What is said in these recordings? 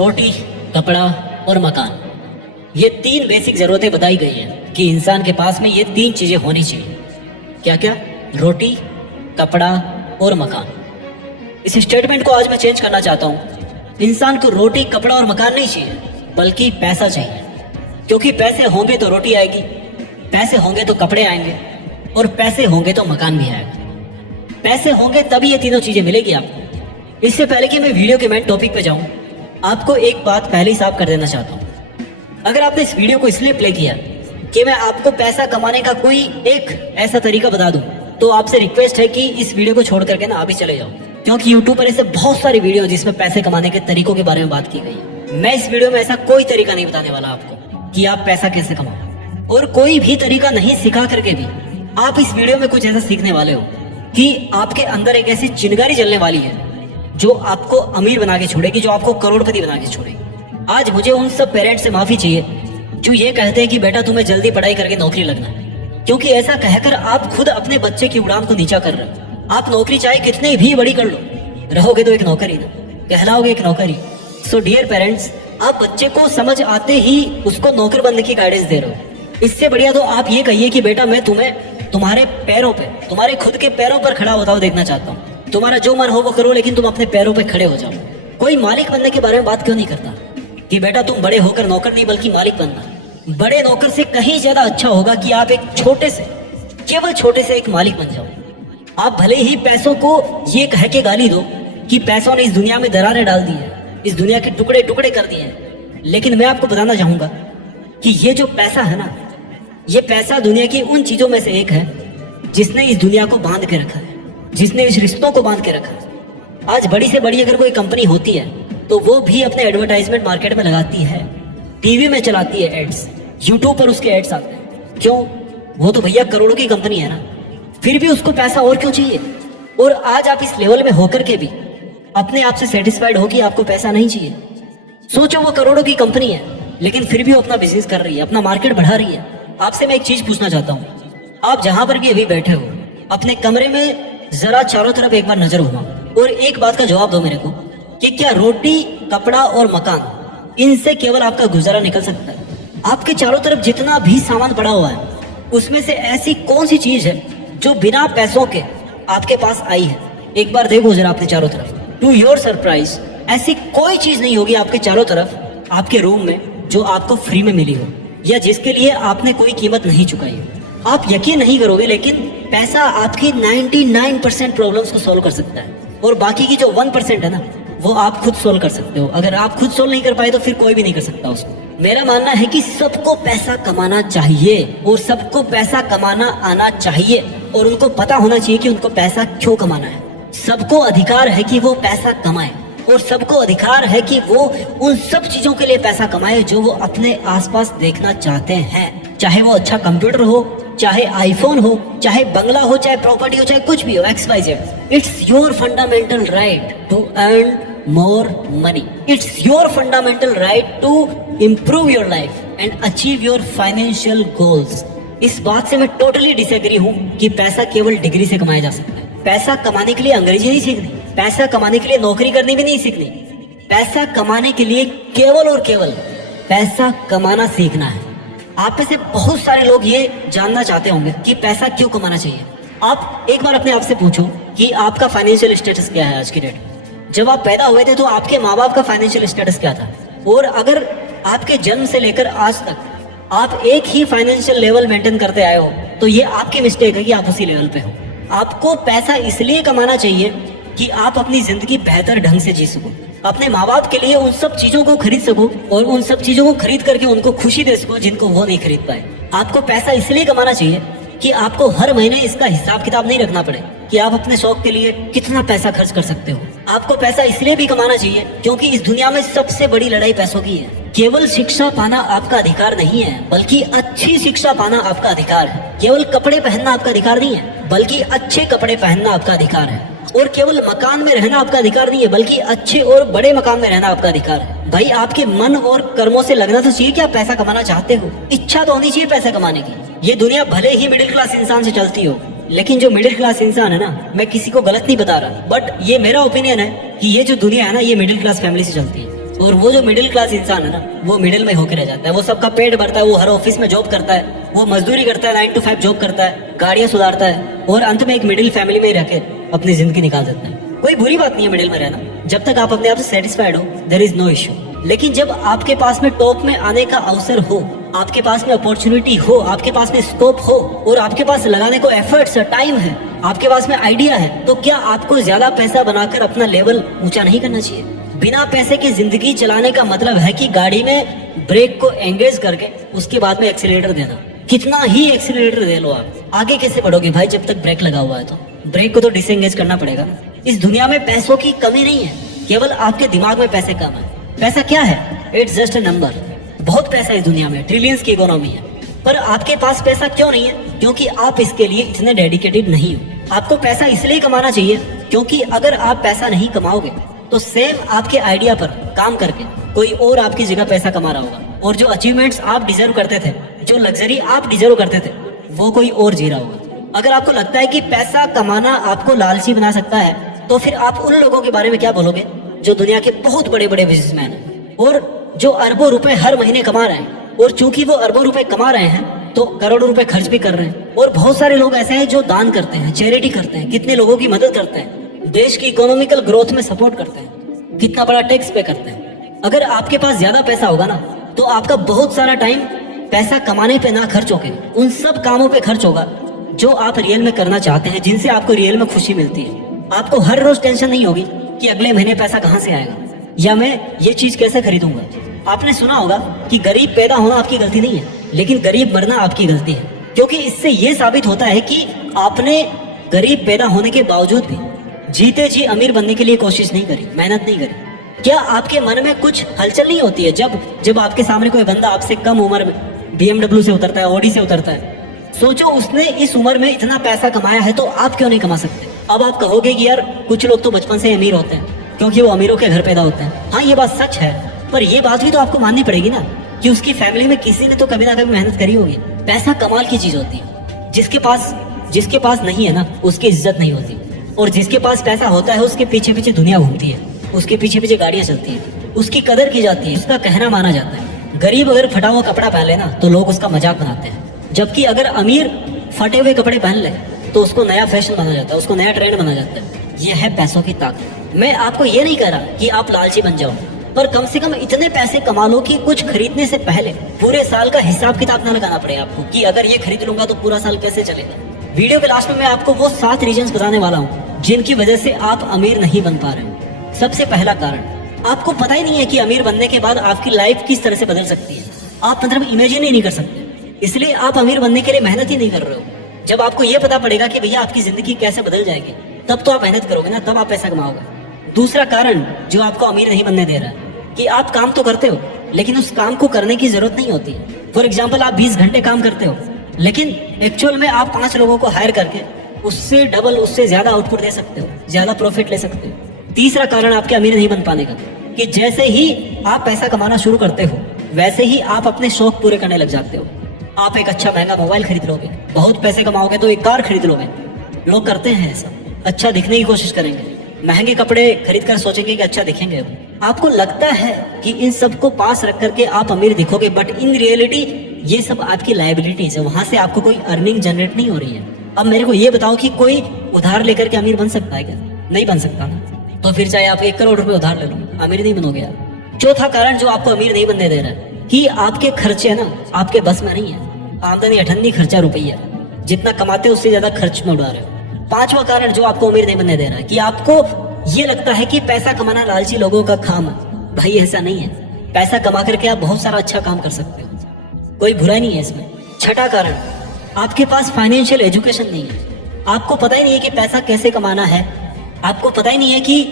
रोटी, कपड़ा और मकान, ये तीन बेसिक ज़रूरतें बताई गई हैं कि इंसान के पास में ये तीन चीज़ें होनी चाहिए। क्या क्या? रोटी, कपड़ा और मकान। इस स्टेटमेंट को आज मैं चेंज करना चाहता हूँ। इंसान को रोटी, कपड़ा और मकान नहीं चाहिए, बल्कि पैसा चाहिए। क्योंकि पैसे होंगे तो रोटी आएगी, पैसे होंगे तो कपड़े आएंगे और पैसे होंगे तो मकान भी आएगा। पैसे होंगे तभी ये तीनों चीज़ें मिलेगी आपको। इससे पहले कि मैं वीडियो के मेन टॉपिक पे जाऊँ, आपको एक बात पहले ही साफ कर देना चाहता हूँ। अगर आपने इस वीडियो को इसलिए प्ले किया कि मैं आपको पैसा कमाने का कोई एक ऐसा तरीका बता दूं, तो आपसे रिक्वेस्ट है कि इस वीडियो को छोड़ करके ना अभी चले जाओ। क्योंकि यूट्यूब पर ऐसे बहुत सारी वीडियो जिसमें पैसे कमाने के तरीकों के बारे में बात की गई है। मैं इस वीडियो में ऐसा कोई तरीका नहीं बताने वाला आपको कि आप पैसा कैसे कमाओ, और कोई भी तरीका नहीं सिखा करके भी आप इस वीडियो में कुछ ऐसा सीखने वाले हो कि आपके अंदर एक ऐसी चिंगारी जलने वाली है जो आपको अमीर बना के छोड़ेगी, जो आपको करोड़पति बना के छोड़ेगी। आज मुझे उन सब पेरेंट्स से माफी चाहिए जो ये कहते हैं कि बेटा तुम्हें जल्दी पढ़ाई करके नौकरी लगना है, क्योंकि ऐसा कहकर आप खुद अपने बच्चे की उड़ान को नीचा कर रहे हो। आप नौकरी चाहे कितनी भी बड़ी कर लो, रहोगे तो एक नौकरी ना, कहलाओगे एक नौकरी। सो डियर पेरेंट्स, आप बच्चे को समझ आते ही उसको नौकर बनने की गाइडेंस दे रहे हो। इससे बढ़िया तो आप ये कहिए कि बेटा मैं तुम्हें तुम्हारे पैरों पे, तुम्हारे खुद के पैरों पर खड़ा होता हुआ देखना चाहता हूँ। तुम्हारा जो मन हो वो करो, लेकिन तुम अपने पैरों पे खड़े हो जाओ। कोई मालिक बनने के बारे में बात क्यों नहीं करता कि बेटा तुम बड़े होकर नौकर नहीं बल्कि मालिक बनना। बड़े नौकर से कहीं ज्यादा अच्छा होगा कि आप एक छोटे से, केवल छोटे से एक मालिक बन जाओ। आप भले ही पैसों को ये कह के गाली दो कि पैसों ने इस दुनिया में दरारें डाल दी है, इस दुनिया के टुकड़े टुकड़े कर दिए हैं, लेकिन मैं आपको बताना चाहूंगा कि ये जो पैसा है ना, ये पैसा दुनिया की उन चीजों में से एक है जिसने इस दुनिया को बांध के रखा है, जिसने इस रिश्तों को बांध के रखा है। आज बड़ी से बड़ी अगर कोई कंपनी होती है तो वो भी अपने एडवर्टाइजमेंट मार्केट में लगाती है, टीवी में चलाती है एड्स, यूट्यूब पर उसके एड्स आते हैं। क्यों? वो तो भैया करोड़ों की कंपनी है ना, फिर भी उसको पैसा और क्यों चाहिए? और आज आप इस लेवल में होकर के भी अपने आप से सेटिस्फाइड हो कि आपको पैसा नहीं चाहिए। सोचो वो करोड़ों की कंपनी है, लेकिन फिर भी वो अपना बिजनेस कर रही है, अपना मार्केट बढ़ा रही है। आपसे मैं एक चीज पूछना चाहता हूँ, आप जहां पर भी अभी बैठे हो अपने कमरे में जरा चारों तरफ एक बार नजर घुमाओ और एक बात का जवाब दो मेरे को कि क्या रोटी, कपड़ा और मकान, इनसे केवल आपका गुजारा निकल सकता है? आपके चारों तरफ जितना भी सामान पड़ा हुआ है उसमें से ऐसी कौन सी चीज है जो बिना पैसों के आपके पास आई है? एक बार देखो जरा अपने चारों तरफ। टू योर सरप्राइज, ऐसी कोई चीज नहीं होगी आपके चारों तरफ, आपके रूम में, जो आपको फ्री में मिली हो या जिसके लिए आपने कोई कीमत नहीं चुकाई हो। आप यकीन नहीं करोगे, लेकिन पैसा आपकी 99% प्रॉब्लम्स को सॉल्व कर सकता है, और बाकी की जो 1% है ना, वो आप खुद सोल्व कर सकते हो। अगर आप खुद सोल्व नहीं कर पाए तो फिर कोई भी नहीं कर सकता उसको। मेरा मानना है कि सबको पैसा कमाना चाहिए और सबको पैसा कमाना आना चाहिए, और उनको पता होना चाहिए कि उनको पैसा क्यों कमाना है। सबको अधिकार है कि वो पैसा कमाए, और सबको अधिकार है कि वो उन सब चीजों के लिए पैसा कमाए जो वो अपने आसपास देखना चाहते हैं। चाहे वो अच्छा कंप्यूटर हो, चाहे आईफोन हो, चाहे बंगला हो, चाहे प्रॉपर्टी हो, चाहे कुछ भी हो, XYZ। It's your fundamental right to earn more money. It's your fundamental right to improve your life and achieve your financial goals. इस बात से मैं टोटली डिसएग्री हूँ कि पैसा केवल डिग्री से कमाया जा सकता है। पैसा कमाने के लिए अंग्रेजी नहीं सीखनी, पैसा कमाने के लिए नौकरी करनी भी नहीं सीखनी। पैसा कमाने के लिए केवल और केवल पैसा कमाना सीखना है। आप में से बहुत सारे लोग ये जानना चाहते होंगे कि पैसा क्यों कमाना चाहिए। आप एक बार अपने आप से पूछो कि आपका फाइनेंशियल स्टेटस क्या है आज की डेट। जब आप पैदा हुए थे तो आपके माँ बाप का फाइनेंशियल स्टेटस क्या था? और अगर आपके जन्म से लेकर आज तक आप एक ही फाइनेंशियल लेवल मेंटेन करते आए हो तो ये आपकी मिस्टेक है कि आप उसी लेवल पे हो। आपको पैसा इसलिए कमाना चाहिए कि आप अपनी जिंदगी बेहतर ढंग से जी सको, अपने माँ बाप के लिए उन सब चीजों को खरीद सको और उन सब चीजों को खरीद करके उनको खुशी दे सको जिनको वो नहीं खरीद पाए। आपको पैसा इसलिए कमाना चाहिए कि आपको हर महीने इसका हिसाब किताब नहीं रखना पड़े कि आप अपने शौक के लिए कितना पैसा खर्च कर सकते हो। आपको पैसा इसलिए भी कमाना चाहिए क्योंकि इस दुनिया में सबसे बड़ी लड़ाई पैसों की है। केवल शिक्षा पाना आपका अधिकार नहीं है, बल्कि अच्छी शिक्षा पाना आपका अधिकार है। केवल कपड़े पहनना आपका अधिकार नहीं है, बल्कि अच्छे कपड़े पहनना आपका अधिकार है। और केवल मकान में रहना आपका अधिकार नहीं है, बल्कि अच्छे और बड़े मकान में रहना आपका अधिकार है। भाई आपके मन और कर्मों से लगना तो चाहिए कि आप पैसा कमाना चाहते हो। इच्छा तो होनी चाहिए पैसा कमाने की। ये दुनिया भले ही मिडिल क्लास इंसान से चलती हो, लेकिन जो मिडिल क्लास इंसान है ना, मैं किसी को गलत नहीं बता रहा, बट ये मेरा ओपिनियन है कि ये जो दुनिया है ना, ये मिडिल क्लास फैमिली से चलती है। और वो जो मिडिल क्लास इंसान है ना, वो मिडिल में होकर रह जाता है। वो सबका पेट भरता है, वो हर ऑफिस में जॉब करता है, वो मजदूरी करता है, 9 to 5 जॉब करता है, गाड़ियां सुधारता है और अंत में एक मिडिल फैमिली में ही रह के अपनी जिंदगी निकाल देता है। कोई बुरी बात नहीं है मिडिल में रहना, जब तक आप अपने आप से सेटिस्फाइड हो, देयर इज नो इश्यू। लेकिन जब आपके पास में टॉप में आने का अवसर हो, आपके पास में अपॉर्चुनिटी हो, आपके पास में स्कोप हो और आपके पास लगाने को एफर्ट्स टाइम है, आपके पास में आइडिया है, तो क्या आपको ज्यादा पैसा बनाकर अपना लेवल ऊंचा नहीं करना चाहिए? बिना पैसे की जिंदगी चलाने का मतलब है कि गाड़ी में ब्रेक को एंगेज करके उसके बाद में एक्सीलरेटर देना। कितना ही एक्सीलरेटर दे लो, आप आगे कैसे बढ़ोगे भाई जब तक ब्रेक लगा हुआ है? तो ब्रेक को तो डिसएंगेज करना पड़ेगा ना। इस दुनिया में पैसों की कमी नहीं है, केवल आपके दिमाग में पैसे कम है। पैसा क्या है? It's just a number. बहुत पैसा इस दुनिया में, ट्रिलियंस की इकोनॉमी है, पर आपके पास पैसा क्यों नहीं है? क्योंकि आप इसके लिए इतने डेडिकेटेड नहीं हो। आपको पैसा इसलिए कमाना चाहिए क्योंकि अगर आप पैसा नहीं कमाओगे तो सेम आपके आइडिया पर काम करके कोई और आपकी जगह पैसा कमा रहा होगा, और जो अचीवमेंट्स आप डिजर्व करते थे, जो लग्जरी आप डिजर्व करते थे, वो कोई और जी रहा होगा। अगर आपको लगता है कि पैसा कमाना आपको लालची बना सकता है, तो फिर आप उन लोगों के बारे में क्या बोलोगे जो दुनिया के बहुत बड़े बड़े बिजनेसमैन हैं और जो अरबों रुपए हर महीने कमा रहे हैं, और चूंकि वो अरबों रुपए कमा रहे हैं तो करोड़ों रुपए खर्च भी कर रहे हैं। और बहुत सारे लोग ऐसे हैं जो दान करते हैं, चैरिटी करते हैं, कितने लोगों की मदद करते हैं, देश की इकोनॉमिकल ग्रोथ में सपोर्ट करते हैं, कितना बड़ा टैक्स पे करते हैं। अगर आपके पास ज्यादा पैसा होगा ना, तो आपका बहुत सारा टाइम पैसा कमाने पे ना खर्च होके उन सब कामों पे खर्च होगा जो आप रियल में करना चाहते हैं, जिनसे आपको रियल में खुशी मिलती है। आपको हर रोज टेंशन नहीं होगी कि अगले महीने पैसा कहाँ से आएगा या मैं ये चीज कैसे खरीदूंगा। आपने सुना होगा कि गरीब पैदा होना आपकी गलती नहीं है, लेकिन गरीब मरना आपकी गलती है, क्योंकि इससे ये साबित होता है कि आपने गरीब पैदा होने के बावजूद भी जीते जी अमीर बनने के लिए कोशिश नहीं करी, मेहनत नहीं करी। क्या आपके मन में कुछ हलचल नहीं होती है जब आपके सामने कोई बंदा आपसे कम उम्र में BMW से उतरता है, ऑडी से उतरता है? सोचो उसने इस उम्र में इतना पैसा कमाया है, तो आप क्यों नहीं कमा सकते? अब आप कहोगे कि यार कुछ लोग तो बचपन से अमीर होते हैं क्योंकि वो अमीरों के घर पैदा होते हैं। हाँ, ये बात सच है, पर ये बात भी तो आपको माननी पड़ेगी ना कि उसकी फैमिली में किसी ने तो कभी ना कभी मेहनत करी होगी। पैसा कमाल की चीज होती है। जिसके पास नहीं है ना, उसकी इज्जत नहीं होती, और जिसके पास पैसा होता है उसके पीछे पीछे दुनिया घूमती है, उसके पीछे पीछे गाड़ियां चलती है, उसकी कदर की जाती है, उसका कहना माना जाता है। गरीब अगर फटा हुआ कपड़ा पहन ले ना तो लोग उसका मजाक बनाते हैं, जबकि अगर अमीर फटे हुए कपड़े पहन ले तो उसको नया फैशन माना जाता है, उसको नया ट्रेंड माना जाता है। यह है पैसों की ताकत। मैं आपको ये नहीं कह रहा कि आप लालची बन जाओ, पर कम से कम इतने पैसे कमा लो कि कुछ खरीदने से पहले पूरे साल का हिसाब किताब ना लगाना पड़े आपको कि अगर ये खरीद लूंगा तो पूरा साल कैसे चलेगा। वीडियो के लास्ट में मैं आपको वो 7 रीजंस बताने वाला हूँ जिनकी वजह से आप अमीर नहीं बन पा रहे हो। सबसे पहला कारण, आपको पता ही नहीं है कि अमीर बनने के बाद आपकी लाइफ किस तरह से बदल सकती है। आप मतलब इमेजिन ही नहीं कर सकते, इसलिए आप अमीर बनने के लिए मेहनत ही नहीं कर रहे हो। जब आपको ये पता पड़ेगा कि भैया आपकी जिंदगी कैसे बदल जाएगी, तब तो आप मेहनत करोगे ना, तब आप पैसा कमाओगे। दूसरा कारण जो आपको अमीर नहीं बनने दे रहा है कि आप काम तो करते हो लेकिन उस काम को करने की जरूरत नहीं होती। फॉर एग्जाम्पल, आप 20 घंटे काम करते हो लेकिन एक्चुअल में आप 5 लोगों को हायर करके उससे डबल, उससे ज्यादा आउटपुट दे सकते हो, ज्यादा प्रॉफिट ले सकते हो। तीसरा कारण आपके अमीर नहीं बन पाने का कि जैसे ही आप पैसा कमाना शुरू करते हो वैसे ही आप अपने शौक पूरे करने लग जाते हो। आप एक अच्छा महंगा मोबाइल खरीद लोगे, बहुत पैसे कमाओगे तो एक कार खरीद लोगे। लोग करते हैं ऐसा, अच्छा दिखने की कोशिश करेंगे, महंगे कपड़े खरीद कर सोचेंगे कि अच्छा दिखेंगे। आपको लगता है कि इन सबको पास रख करके आप अमीर दिखोगे, बट इन रियलिटी ये सब आपकी लायबिलिटीज है, वहां से आपको कोई अर्निंग जनरेट नहीं हो रही है। अब मेरे को ये बताओ कि कोई उधार लेकर के अमीर बन सकता है क्या? नहीं बन सकता ना। तो फिर चाहे आप 1 करोड़ रुपए उधार ले लो, अमीर नहीं बनोगे यार। चौथा कारण जो आपको अमीर नहीं बनने दे रहा है कि आपके खर्चे ना आपके बस में नहीं है। आमदनी अठन्नी, खर्चा रुपया, जितना कमाते हो उससे ज्यादा खर्च में उड़ा रहे हो। पांचवा कारण जो आपको अमीर नहीं बनने दे रहा है कि आपको ये लगता है कि पैसा कमाना लालची लोगों का काम है। भाई ऐसा नहीं है, पैसा कमा करके आप बहुत सारा अच्छा काम कर सकते हो, कोई बुराई नहीं है इसमें। छठा कारण, आपके पास फाइनेंशियल एजुकेशन नहीं है। आपको पता ही नहीं है कि पैसा कैसे कमाना है, आपको पता ही नहीं है कि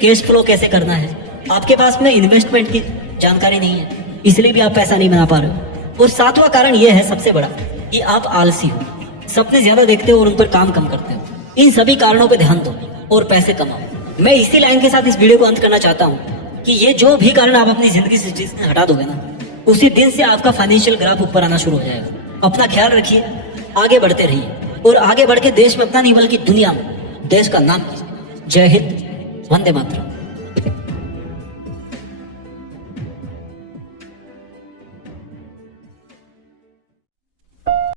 कैश फ्लो कैसे करना है, आपके पास में इन्वेस्टमेंट की जानकारी नहीं है, इसलिए भी आप पैसा नहीं बना पा रहे हो। और सातवां कारण यह है सबसे बड़ा कि आप आलसी हो, सपने ज्यादा देखते हो और उन पर काम कम करते हो। इन सभी कारणों पे ध्यान दो और पैसे कमाओ। मैं इसी लाइन के साथ इस वीडियो को अंत करना चाहता हूँ कि ये जो भी कारण आप अपनी जिंदगी से जिसने हटा दोगे ना, उसी दिन से आपका फाइनेंशियल ग्राफ ऊपर आना शुरू हो जाएगा। अपना ख्याल रखिए, आगे बढ़ते रहिए और आगे बढ़ के देश में अपना नहीं बल्कि दुनिया में देश का नाम कीजिए। जय हिंद, वंदे मातरम।